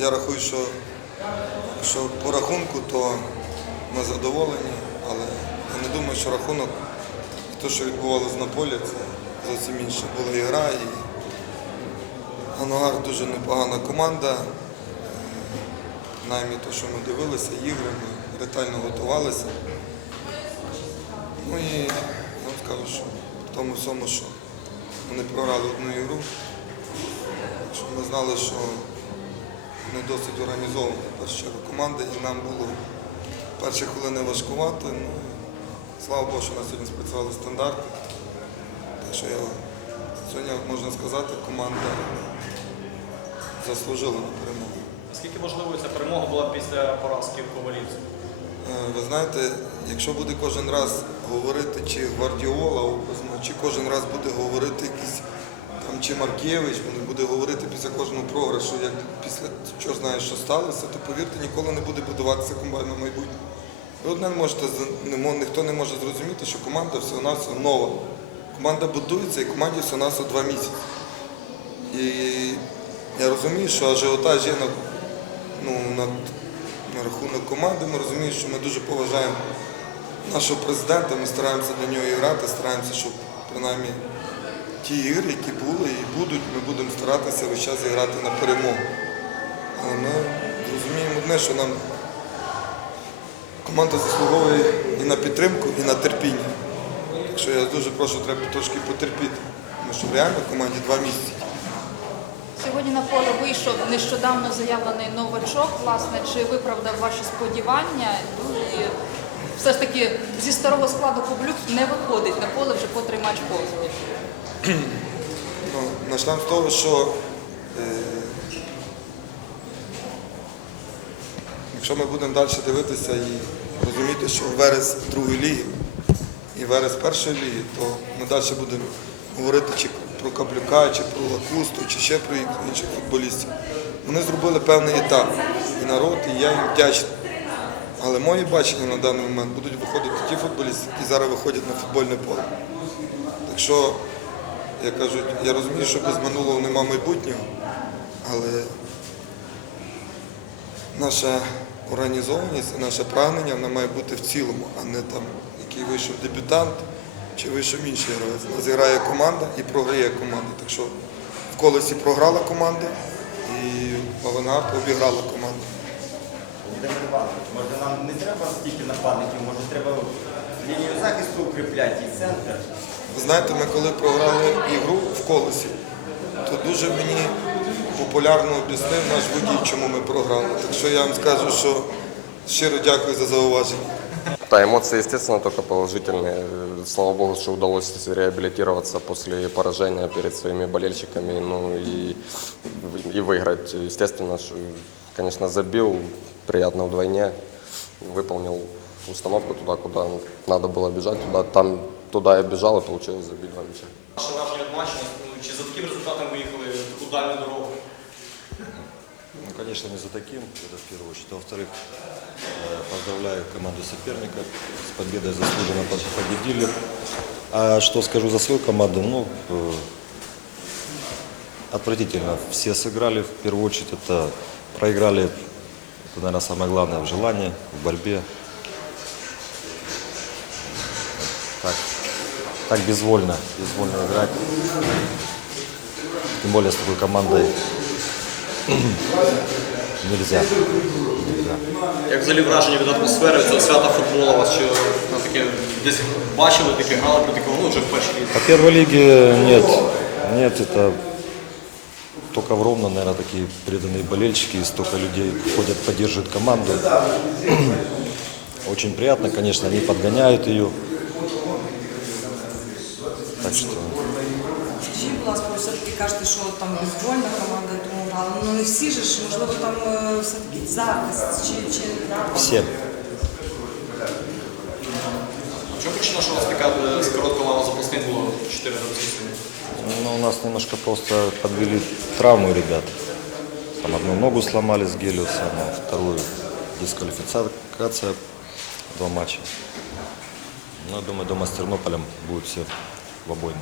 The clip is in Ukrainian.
я рахую, що, що по рахунку, то ми задоволені, але я не думаю, що рахунок те, що відбувалося на полі, це зовсім інше. Була і гра, і Ануар дуже непогана команда. Принаймні те, що ми дивилися, ігри, ми ретельно готувалися. Ну і я вам скажу, що в тому всьому, що вони програли одну ігру, що ми знали, що не досить організована перша чергу команда, і нам було перші хвилини важкувати. Ну, слава Богу, що у нас сьогодні спрацювали стандарти. Так що я, сьогодні, можна сказати, команда заслужила на перемогу. Наскільки важливою ця перемога була після поразки в Ковалівці? Е, Ви знаєте, якщо буде кожен раз говорити чи Гвардіола чи кожен раз буде говорити там чи Маркевич, він буде говорити після кожного програшу, як після чого знає, що сталося, то повірте, ніколи не буде будуватися комбайн на майбутнє. Ви одне не можете ніхто не може зрозуміти, що команда всього нас нова. Команда будується і команді всього нас два місяці. І я розумію, що ажіотаж є на, ну, на, на рахунок команди. Ми розуміємо, що ми дуже поважаємо нашого президента, ми стараємося для нього грати, стараємося, щоб принаймні ті ігри, які були і будуть, ми будемо старатися весь час грати на перемогу. Але ми розуміємо одне, що нам команда заслуговує і на підтримку, і на терпіння. Так що я дуже прошу, треба трошки потерпіти. Тому що реально команді два місяці. Сьогодні на поле вийшов нещодавно заявлений новачок. Власне, чи виправдав ваші сподівання? І все ж таки зі старого складу Кублюк не виходить на поле вже котрий матч поспіль. Ну, почнемо з того, що е, якщо ми будемо далі дивитися і розуміти, що верес другої ліги і верес першої ліги, то ми далі будемо говорити чи про Каплюка, чи про Лакусту, чи ще про інших футболістів. Вони зробили певний етап. І народ, і я їм вдячний. Але моє бачення на даний момент будуть виходити ті футболісти, які зараз виходять на футбольне поле. Так що я кажу, я розумію, що без минулого нема майбутнього, але наша організованість, наше прагнення вона має бути в цілому, а не там, який вийшов дебютант чи вийшов інший гравець. У нас грає команда і програє команда. Так що в колесі програла команда і Авангард обіграла команду. Володимир може нам не треба стільки нападників, може треба лінію захисту укріпляти і центр. Ви знаєте, ми коли програли ігру в колесі, то дуже мені популярно об'яснив наш водій, чому ми програли. Так що я вам скажу, що щиро дякую за зауваження. Да, эмоции, естественно, только положительные. Э, Слава богу, что удалось реабилитироваться после поражения перед своими болельщиками, ну и, и выиграть. Естественно, ш- конечно, забил, приятно вдвойне, выполнил установку туда, куда надо было бежать, туда, там, туда я бежал и получилось забить два мяча. Ваше враження від матчу, ну, чи за таким результатом виїхали в таку дальню дорогу? Конечно, не за таким, это в первую очередь. А Во-вторых, э, поздравляю команду соперника с победой, заслуженно победили. А что скажу за свою команду? Ну, э, отвратительно. Все сыграли, в первую очередь, это проиграли, это, наверное, самое главное, в желании, в борьбе. Так, так безвольно, безвольно играть. Тем более с такой командой нельзя. нельзя. Як взагалі враження від атмосфери цього свята футболу у вас? Чи ну, таке, десь бачили таке, грали про таке, ну вже в першій лізі? По первой лиге нет. Нет, это только в Ровно, наверное, такие преданные болельщики, и столько людей ходят, поддерживают команду. Очень приятно, конечно, они подгоняют ее. Так что Скажіть, будь ласка, ви все-таки кажете, що там безвольна команда тому грала. Ну не всі ж, ж, можливо, там е, все-таки захист чи, чи все. А чому причина, що у вас така е, з короткого лава запасних було 4 гравці сьогодні? Ну, у нас немножко просто подвели травму ребят. Там одну ногу сломали с Гелиусом, а вторую дисквалификация, два матча. Ну, я думаю, дома с Тернополем будут все в обойме.